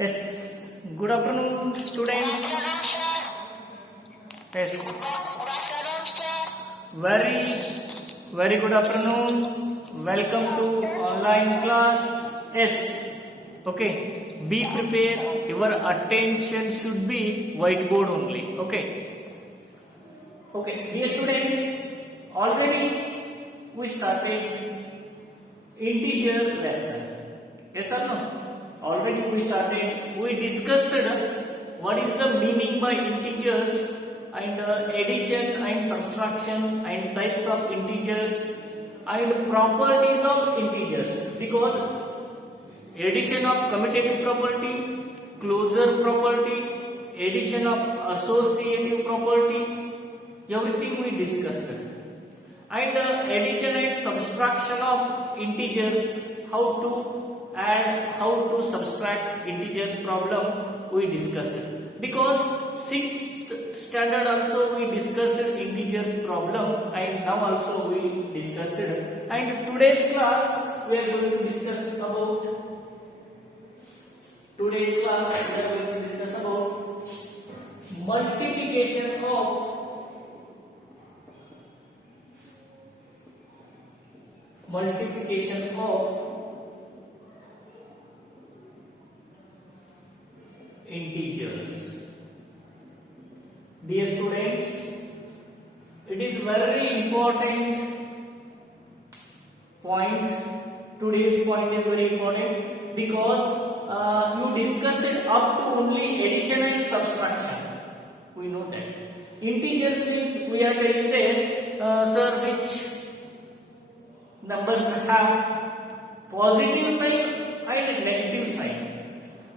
Yes, good afternoon, students. Yes, very good afternoon. Welcome to online class. Yes, okay. Be prepared. Your attention should be whiteboard only. Okay. Okay, dear students. Already we started integer lesson. Yes or no? Already we started. We discussed what is the meaning by integers and addition and subtraction and types of integers and properties of integers, because addition of commutative property, closure property, addition of associative property, everything we discussed. And addition and subtraction of integers, how to add, how to subtract integers problem we discussed. Because 6th standard also we discussed integers problem, and now also we discussed it. And today's class we are going to discuss about multiplication of integers. Dear students, it is very important point. Today's point is very important because you discussed it up to only addition and subtraction. We know that. Integers means we are telling there, sir, which numbers have positive sign and negative sign.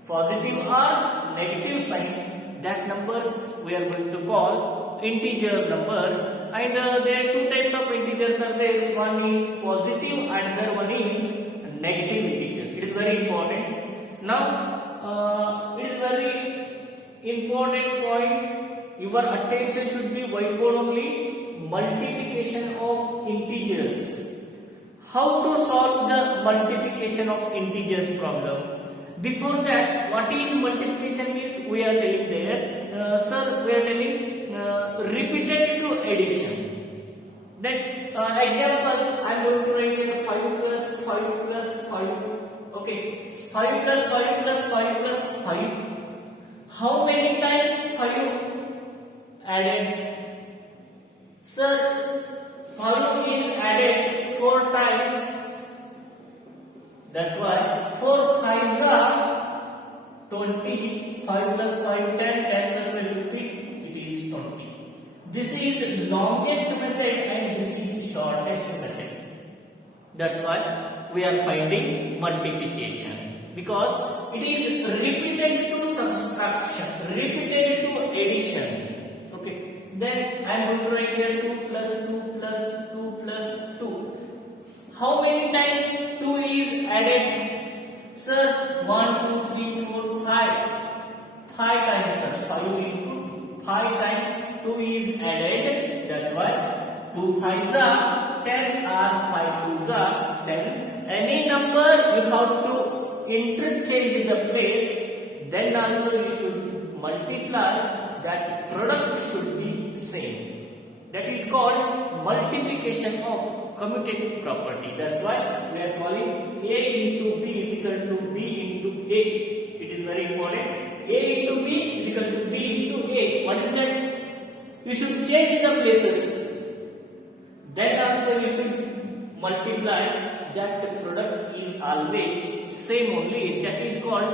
Positive or negative sign, that numbers we are going to call integer numbers. And there are two types of integers are there. One is positive, another one is negative integer. It is very important. Now, it is very important point. Your attention should be whiteboard only. Multiplication of integers. How to solve the multiplication of integers problem? Before that, what is multiplication means? We are telling there, sir, we are telling repeated to addition. Then example, I am going to write here 5 plus 5 plus 5. Okay, 5 plus 5 plus 5 plus 5. How many times 5 added? Sir, 5 is added 4 times. That's why 4 5s are 20. 5 plus 5 10, 10 plus 5 50. It is 20. This is longest method and this is shortest method. That's why we are finding multiplication, because it is repeated to subtraction, repeated to addition. Okay. Then I am going to write here 2 plus 2 plus 2 plus 2. How many times 2 is added? Sir, 1, 2, 3, 4, 5. 5 times, sir. 5 into 5 times 2 is added. That's why 2 5s are 10 or 5 2s are 10. Any number you have to interchange the place. Then also you should multiply. That product should be same. That is called multiplication of commutative property. That's why we are calling A into B is equal to B into A. It is very important. A into B is equal to B into A. What is that? You should change the places. Then also you should multiply. That product is always same only. That is called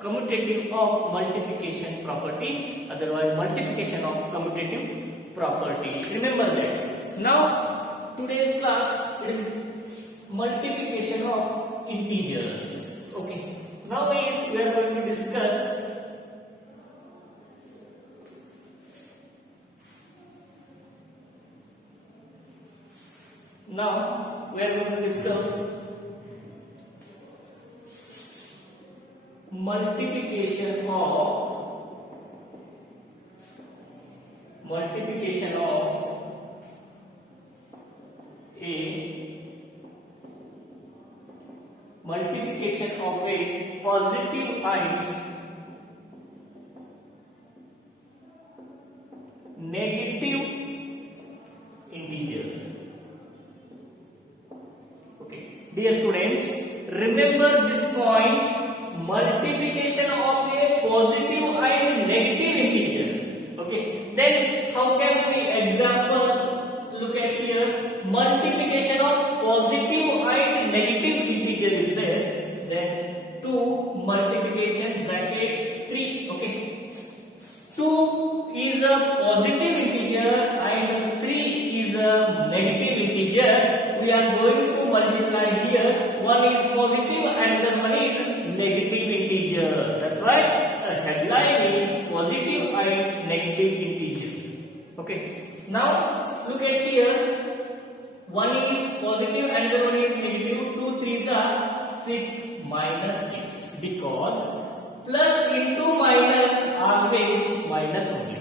commutative of multiplication property. Otherwise, multiplication of commutative property. Remember that. Now, today's class is multiplication of integers. Okay. Now we are going to discuss multiplication of a positive and negative integer. Okay, dear students, remember this point: multiplication of a positive and negative integer. Okay, then how can we example? Look at here, multiplication of positive and negative integer is there. Then 2 multiplication bracket 3. Okay, 2 is a positive integer and 3 is a negative integer. We are going to multiply here. One is positive and the one is negative integer. That's right. The headline is positive and negative integer. Okay. Now look at here. One is positive and the one is negative. 2 3s are 6 minus 6, because plus into minus always minus only.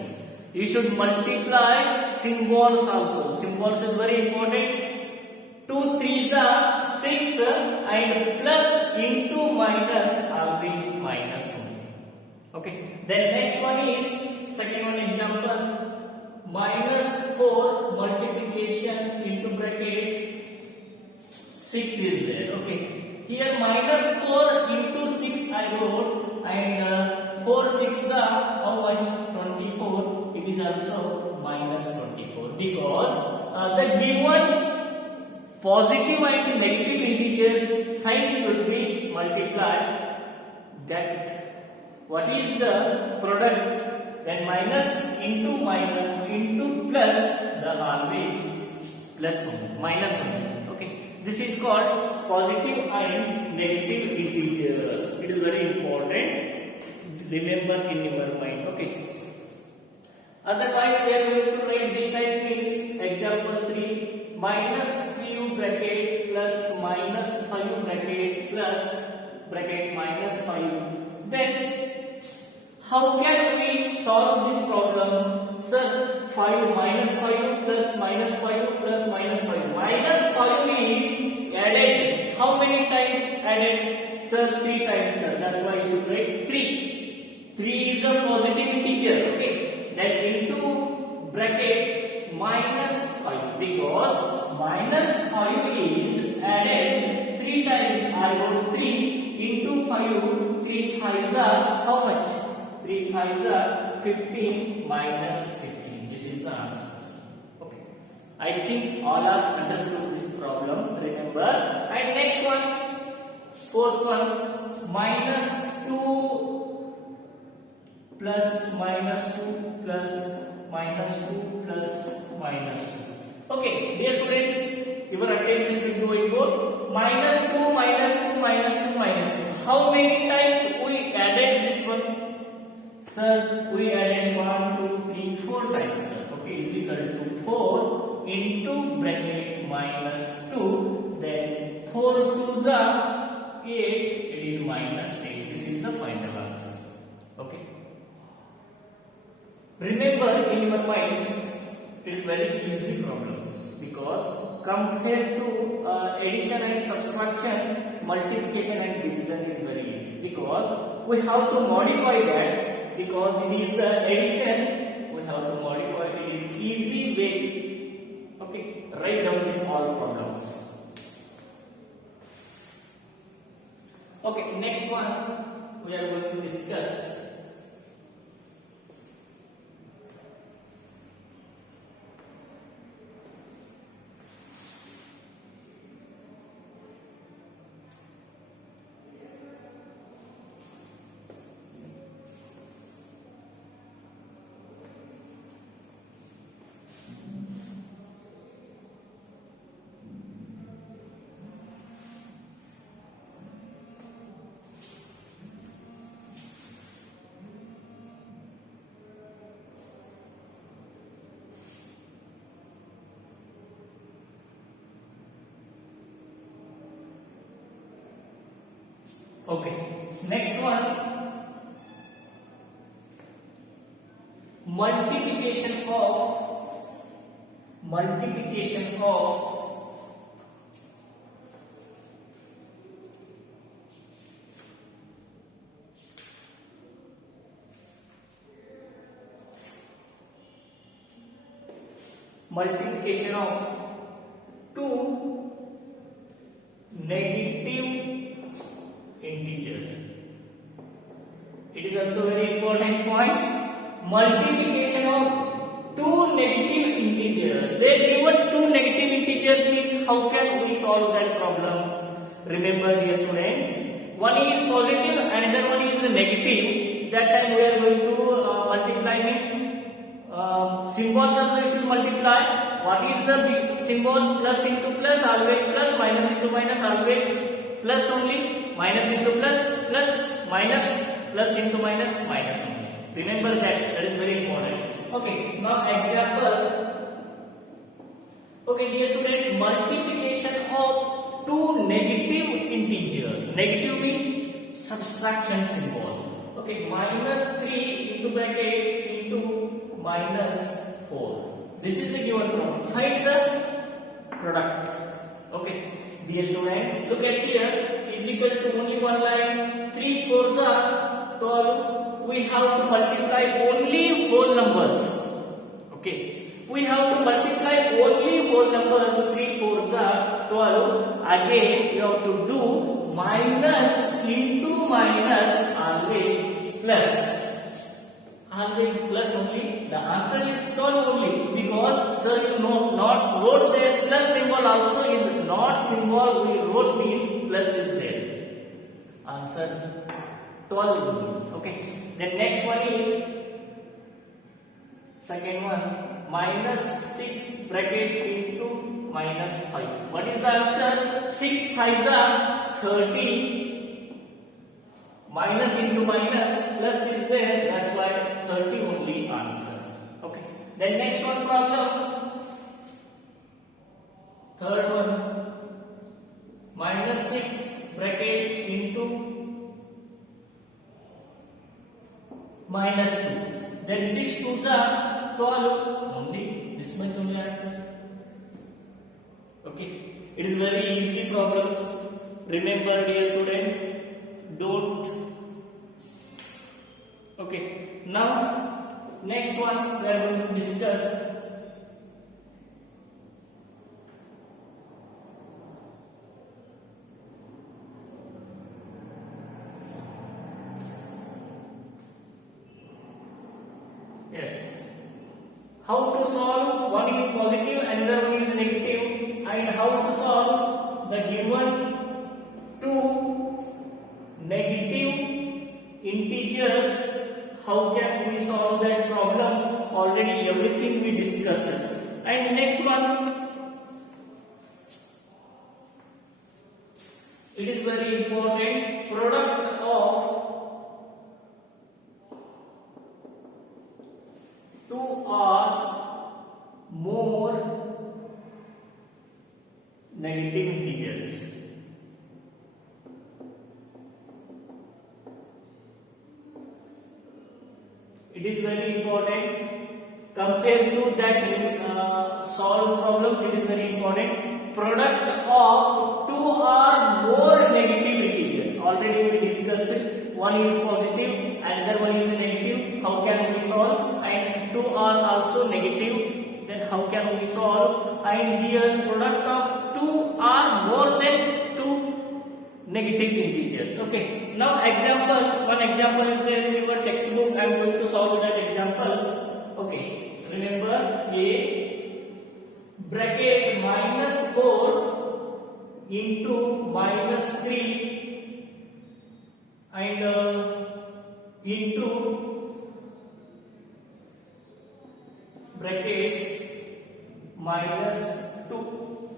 You should multiply symbols also. Symbols is very important. 2 3s are 6 and plus into minus always minus only. Okay. Then next one is second one example. Minus 4 multiplication into bracket 6 is there. Okay. Here minus 4 into 6 I wrote, and 4 6 are how much? 24. It is also minus 24, because the given positive and negative integers sign should be multiplied. That what is the product? Then minus into plus, the always plus only, minus only. Okay, this is called positive and negative integers. It is very important. Remember in your mind. Okay. Otherwise, we are going to write this type things. Example 3: minus 3 bracket plus minus 5 bracket plus bracket minus 5. Then how can we solve this problem? Sir, 5 minus 5 plus minus 5 plus minus 5. Minus 5 is added. How many times added? Sir, 3 times, sir. That's why you should write 3. 3 is a positive integer. Okay. Then into bracket minus 5, because minus 5 is added 3 times. I wrote 3 into 5. 3 5s are how much? 3 5s are 15 minus 15. This is the answer. Okay. I think all are understood this problem. Remember. And next one, fourth one, minus 2 plus minus 2 plus minus 2 plus minus 2. Okay, dear students, your attention should go inward. Minus 2 minus 2 minus 2 minus 2. How many times we added this one? Sir, we added 1 2 3 4 times, sir. Okay, is equal to 4 into bracket minus 2. Then 4 2s are 8. It is minus 8. This is the final answer. Okay. Remember in your mind, it is very easy problems, because compared to addition and subtraction, multiplication and division is very easy, because we have to modify that. Because it is the addition, we have to modify. It is easy way. Okay, write down these all problems. Okay, next one we are going to discuss. Okay, next one, multiplication of multiplication of two negative integers. It is also very important point. Multiplication of two negative integers. They given two negative integers means how can we solve that problem? Remember, dear students, one is positive, another one is negative. That time we are going to multiply means symbols also you should multiply. What is the big symbol? Plus into plus always plus, minus into minus always plus only, minus into plus plus, minus plus into minus minus only. Remember that is very important. Okay, now example. Okay, dear students, multiplication of two negative integers. Negative means subtraction symbol. Okay, minus 3 into bracket into minus 4. This is the given problem. Find the product. Okay, dear students, look at here. Is equal to only one line. 3 4s are 12. We have to multiply only whole numbers. Okay, we have to multiply only whole numbers. 3 4s are 12. Again, you have to do minus into minus always plus. Always plus only. The answer is 12 only because sir you know not wrote there plus symbol also is not symbol we wrote means plus is there. Answer 12 only. Okay. The next one is second one minus 6 bracket into minus 5. What is the answer? 6 5s are 30. Minus into minus plus is there, that's why 30 only answer. Okay. Then next one problem. Third one minus 6 bracket into minus 2. Then 6 2s are 12 only. This much only answer. Okay. It is very easy problems. Remember, dear students, don't. Okay, now next one we are going to discuss how to solve one is positive another one is negative, and how to solve the given two negative integers. How can we solve that problem? Already everything we discussed. And next one, it is very important, product of two or more negative integers. It is very important. Compared to that solve problems, it is very important. Product of two or more negative integers. Already we discussed it. One is positive, another one is negative. How can we solve? And two are also negative. Then how can we solve? And here product of two or more than two negative integers. Okay. Now example. One example is there in your textbook. I am going to solve that example. Okay. Remember a bracket minus 4 into minus 3 and into bracket minus 2.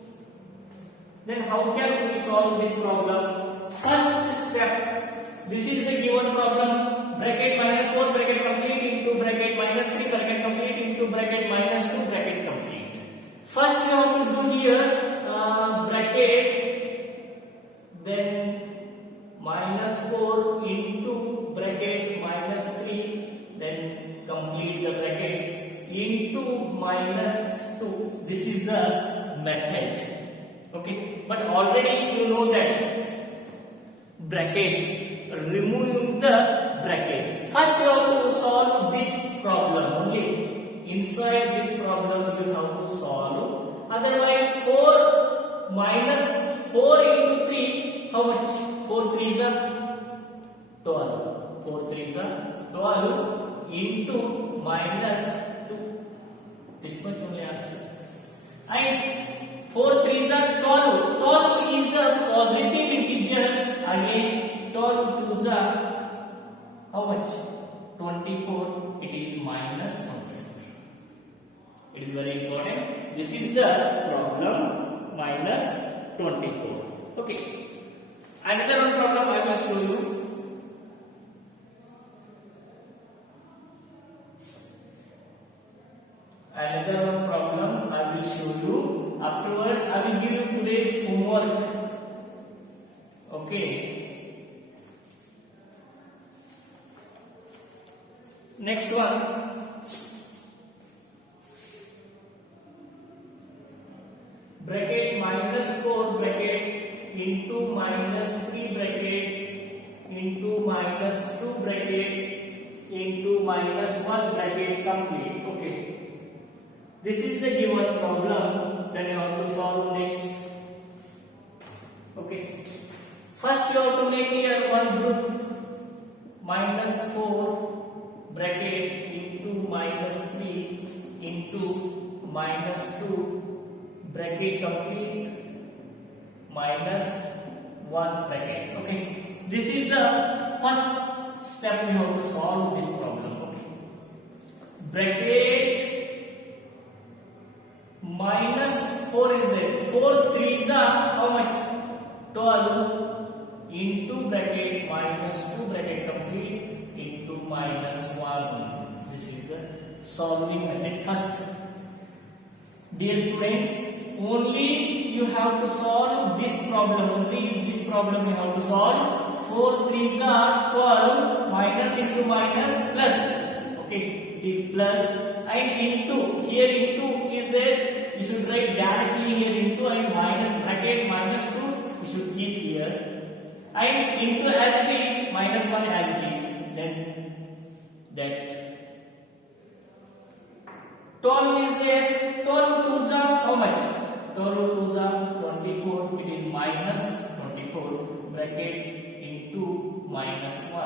Then how can we solve this problem? First step, this is the given problem. Bracket minus 4 bracket complete into bracket minus 3 bracket complete into bracket minus 2 bracket complete. First we have to do here bracket, then minus 4 into bracket minus 3, then complete the bracket into minus 2. This is the method. Okay, but already you know that brackets, removing the brackets. First you have to solve this problem only. Inside this problem you have to solve. Otherwise, 4 minus 4 into 3, how much? 4 3s are 12. 4 3s are 12 into minus 2. This much only answer. And 4 3s are 12. 12 is a positive integer. Again, 12 2s are how much? 24. It is minus 24. It is very important. This is the problem minus 24. Okay. Another one problem I will show you. Another one problem I will show you. Afterwards, I will give you today's homework. Okay. Next one. Bracket minus 4 bracket into minus 3 bracket into minus 2 bracket into minus 1 bracket complete. Okay. This is the given problem. Then you have to solve next. Okay. First you have to make here one group. Minus 4 bracket into minus 3 into minus 2 bracket complete minus 1 bracket. Okay. This is the first step we have to solve this problem. Okay. Bracket minus 4 is there. 4 3s are how much? 12 into bracket minus 2 bracket complete into minus 1. This is the solving method. First, dear students, only you have to solve this problem. Only this problem you have to solve. 4 3s are 12 minus into minus plus. Okay, it is plus and into. Here into is there. You should write directly here into and minus bracket minus 2. You should keep here and into as it is minus 1 as it is. Then that 12 is there. 12 2s are how much? 12 2s are 24. It is minus 24 bracket into minus 1.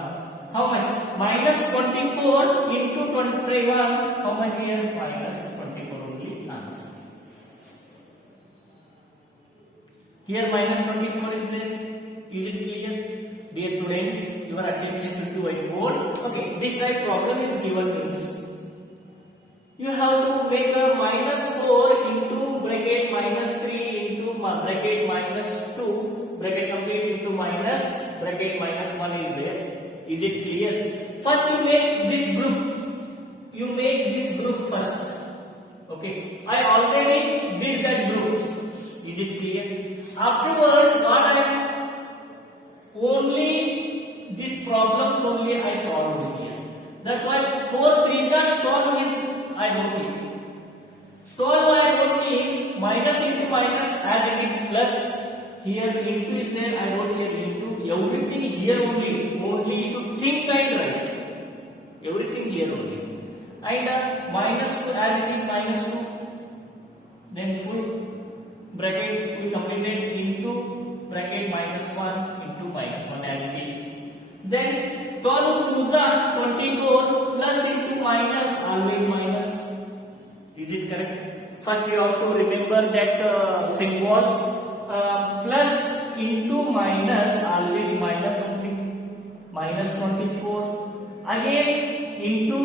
How much? Minus 24 into 21. How much here? Minus 24 only answer. Here minus 24 is there. Is it clear? Dear students, your attention should be whiteboard. Okay, this type problem is given means you have to make a minus 4 into bracket minus 3 into bracket minus 2 bracket complete into minus bracket minus 1 is there. Is it clear? First you make this group. You make this group first. Okay, I already did that group. Is it clear? Afterwards, what I only this problems only I solved here. That's why 4 3s are 12 is I wrote it. 12 I wrote is minus into minus as it is plus. Here into is there. I wrote here into. Everything here only. Only you should think and write. Everything here only. And minus 2 as it is minus 2. Then full bracket we completed into bracket minus 1 into minus 1 as it is. Then 12 2s are 24 plus into minus always minus. Is it correct? First you have to remember that symbols. Plus into minus always minus something. Minus 24. Again into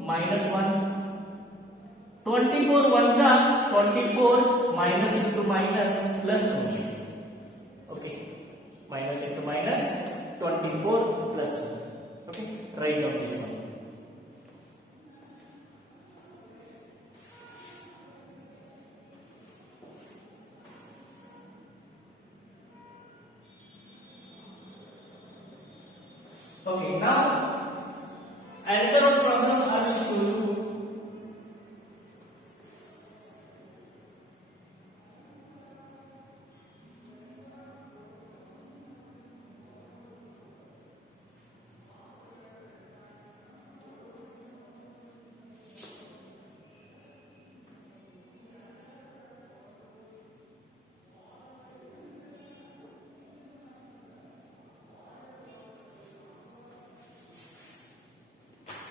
minus 1. 24 ones are 24 minus into minus plus only. Okay. Minus into minus 24 plus 1. Okay. Write down this one. Okay, now another problem I will show you.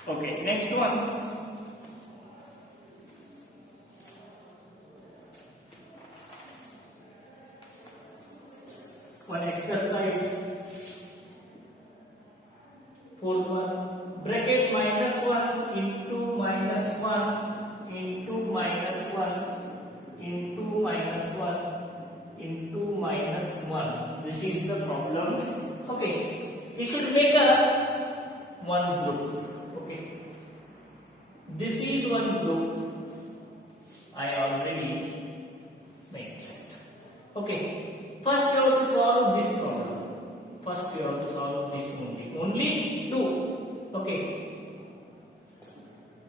Okay, next one. One exercise. Fourth one. Bracket minus 1 into minus 1 into minus 1 into minus 1 into minus 1. This is the problem. Okay. We should make a one group. Okay. This is one group. I already made it. Okay. First you have to solve this problem. First you have to solve this only. Only two. Okay.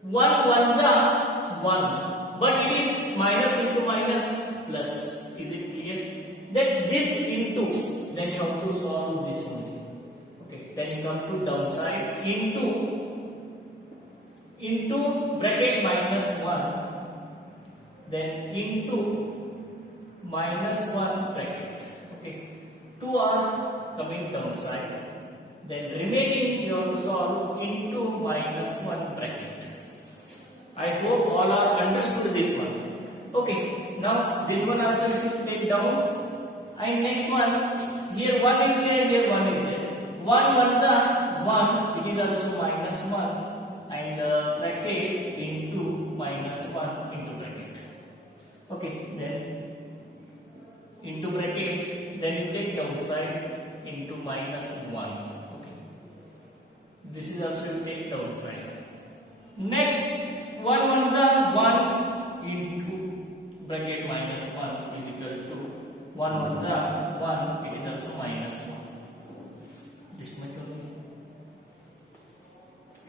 1 ones are 1. But it is minus into minus plus. Is it clear? Then this into. Then you have to solve this only. Okay. Then you come to downside into bracket minus 1. Then into minus 1 bracket. Okay. 2 are coming downside. Then remaining you have to solve into minus 1 bracket. I hope all are understood this one. Okay. Now this one also you should take down. And next one, here 1 is there, here 1 is there. 1 ones are 1. It is also minus 1. And bracket into minus 1 into bracket. Okay. Then into bracket, then you take downside into minus 1. Okay. This is also you take downside. Next, 1 ones are 1 into bracket minus 1 is equal to 1 ones are 1, it is also minus 1. This much only.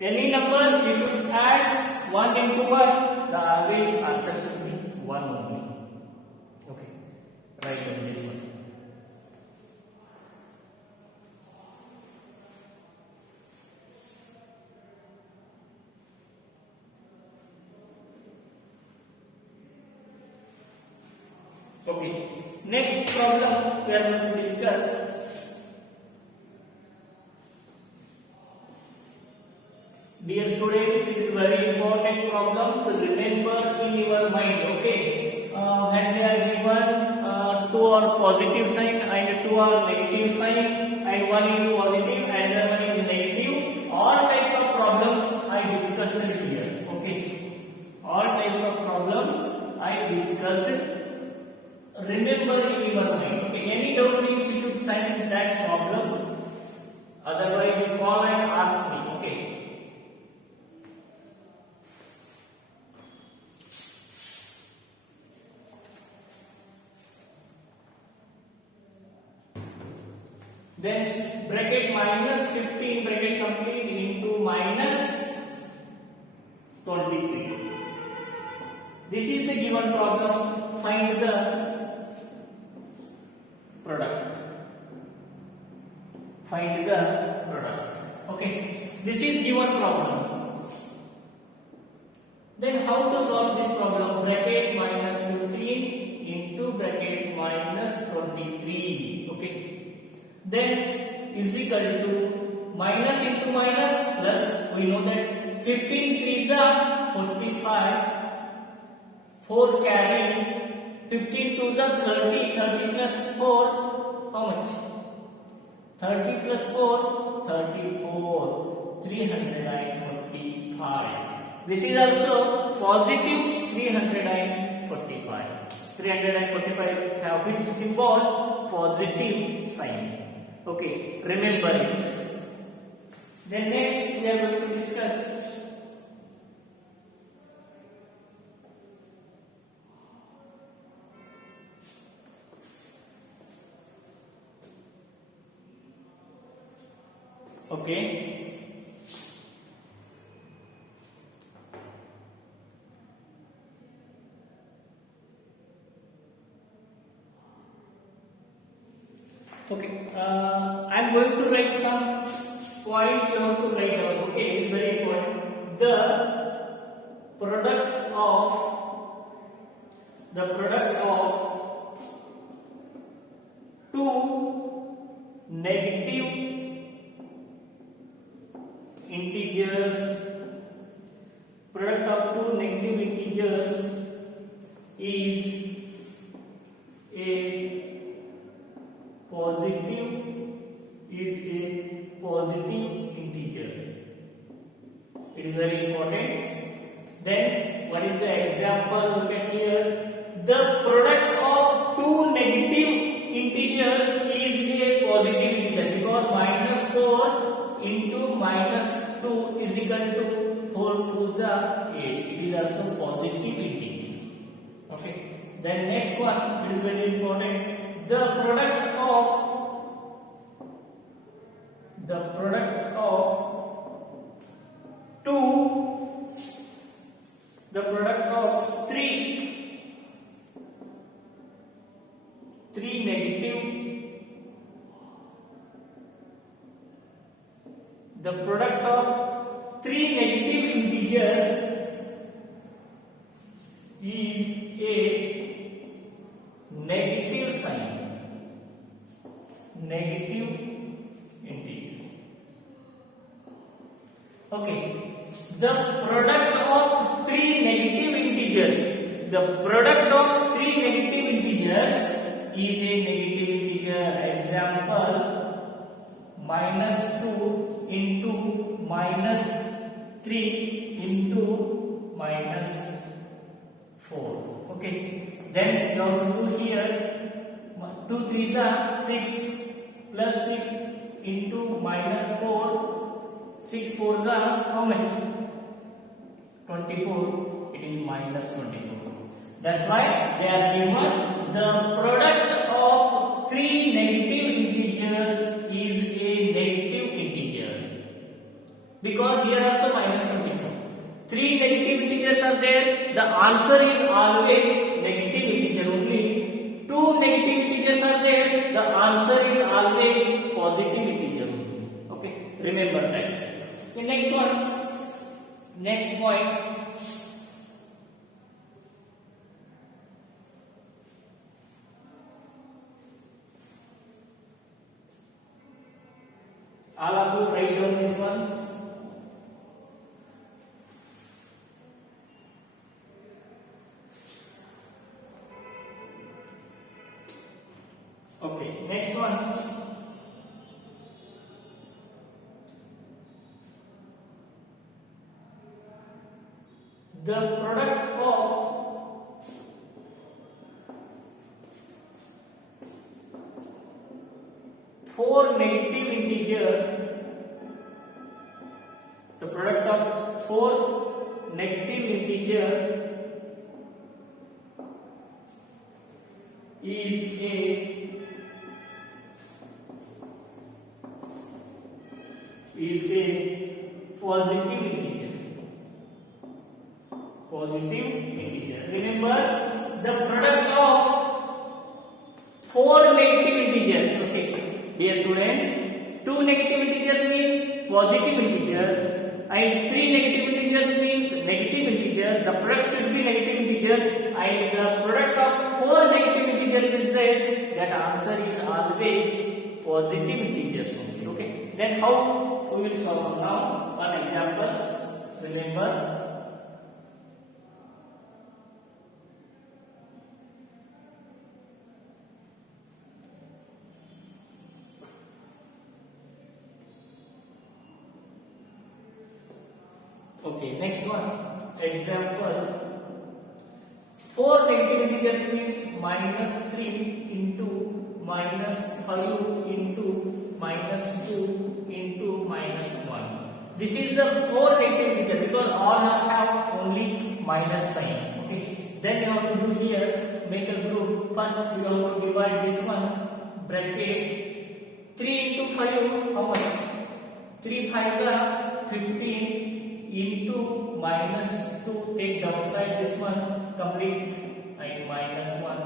Any number we should add 1 into 1, the average answer should be 1 only. Okay. Write on this one. Okay. Next problem we are going to discuss. Dear students, it is very important problem. So remember in your mind. Okay. When they are given 2 are positive sign and 2 are negative sign, and 1 is positive and the other one is negative. All types of problems I discussed here. Okay. All types of problems I discussed. Remember in your mind. Okay. Any doubt means you should send that problem. Otherwise you call and ask me. Okay. Then bracket minus 15 bracket complete into minus 23. This is the given problem. Find the product. Find the product. Okay. This is given problem. Then how to solve this problem? Bracket minus 15 into bracket minus 23. Okay. Then is equal to minus into minus plus. We know that 15 threes are 45. 4 carry. 15 twos are 30. 30 plus 4. How much? 30 plus 4. 34. 345. This is also positive 345. 345 have which symbol? Positive sign. Okay, remember it. Then next we are going to discuss okay. Okay, I am going to write some points you have to write down. Okay, it's very important. The product of two negative integers integer. It is very important. Then what is the example? Look at here. The product of two negative integers is a positive integer because -4 into -2 is equal to 4 2s are 8. It is also positive integer. Okay. Then next one, it is very important. The product of three negative, the product of three negative integers is a negative sign, negative integer. Okay, the product of three negative integers, the product of three negative integers is a negative integer. Example, -2 into -3 into -4. Okay, then you have to do here 2 3s are 6 plus 6 into -4. 6 4s are how much? 24. It is -24. That's why they are given the product of three negative integers is a negative integer. Because here also -24. Three negative integers are there. The answer is always negative integer only. Two negative integers are there. The answer is always positive integer only. Okay, remember that. The next one, next point. All of you write down this one. Okay, next one. The product of four negative integer, the product of four negative integer is a positive integer. Positive integer. Remember the product of four negative integers. Okay, dear student, two negative integers means positive integer and three negative integers means negative integer. The product should be negative integer and the product of four negative integers is there. That answer is always positive integers only. Okay, then how we will solve now? One example. Remember. Okay, next one. Example. 4 negative integers means -3 into -5 into -2 into -1. This is the 4 negative integer because all have only minus sign. Okay. Then you have to do here, make a group. First you have to divide this one bracket 3 into 5. How much? 3 5s are 15 into -2. Take downside this one, complete and -1.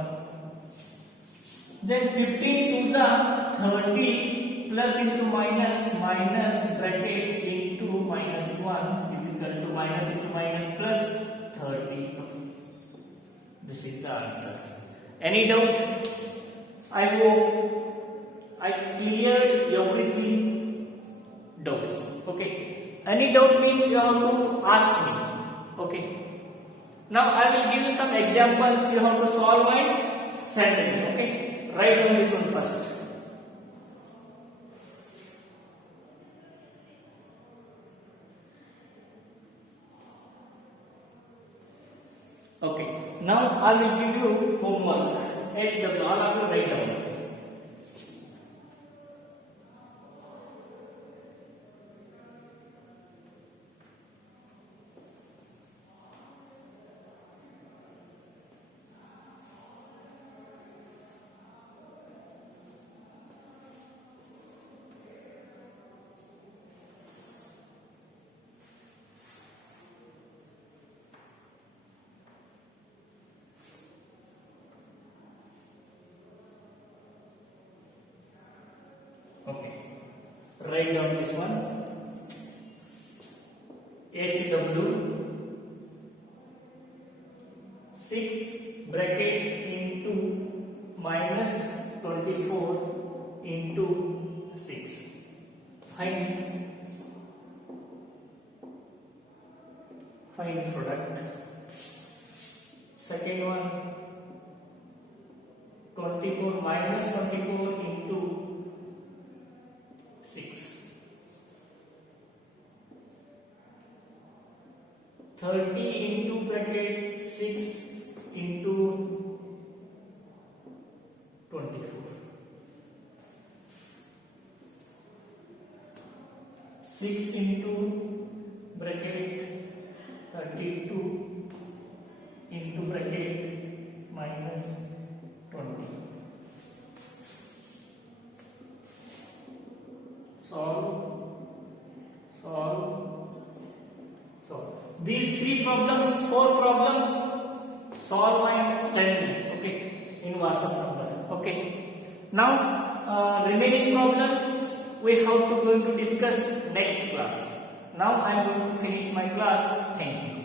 Then 15 2s are 30 plus into minus bracket into -1 is equal to minus into minus plus 30. This is the answer. Any doubt? I hope I cleared everything doubts. Okay. Any doubt means you have to ask me. Okay. Now I will give you some examples. You have to solve and send me. Okay. Write down this one first. Okay. Now I will give you homework. HW. All of you write down. Okay. Write down this one. HW 6 bracket into minus 24 into 6. Find product. Second one, 24 minus 24 into 6. 30 into bracket 6 into 24. 6 into bracket 32 into bracket minus 20. Solve. These 3 problems, 4 problems, solve and send me, okay, in WhatsApp number, okay. Now, remaining problems we have to going to discuss next class. Now I am going to finish my class. Thank you.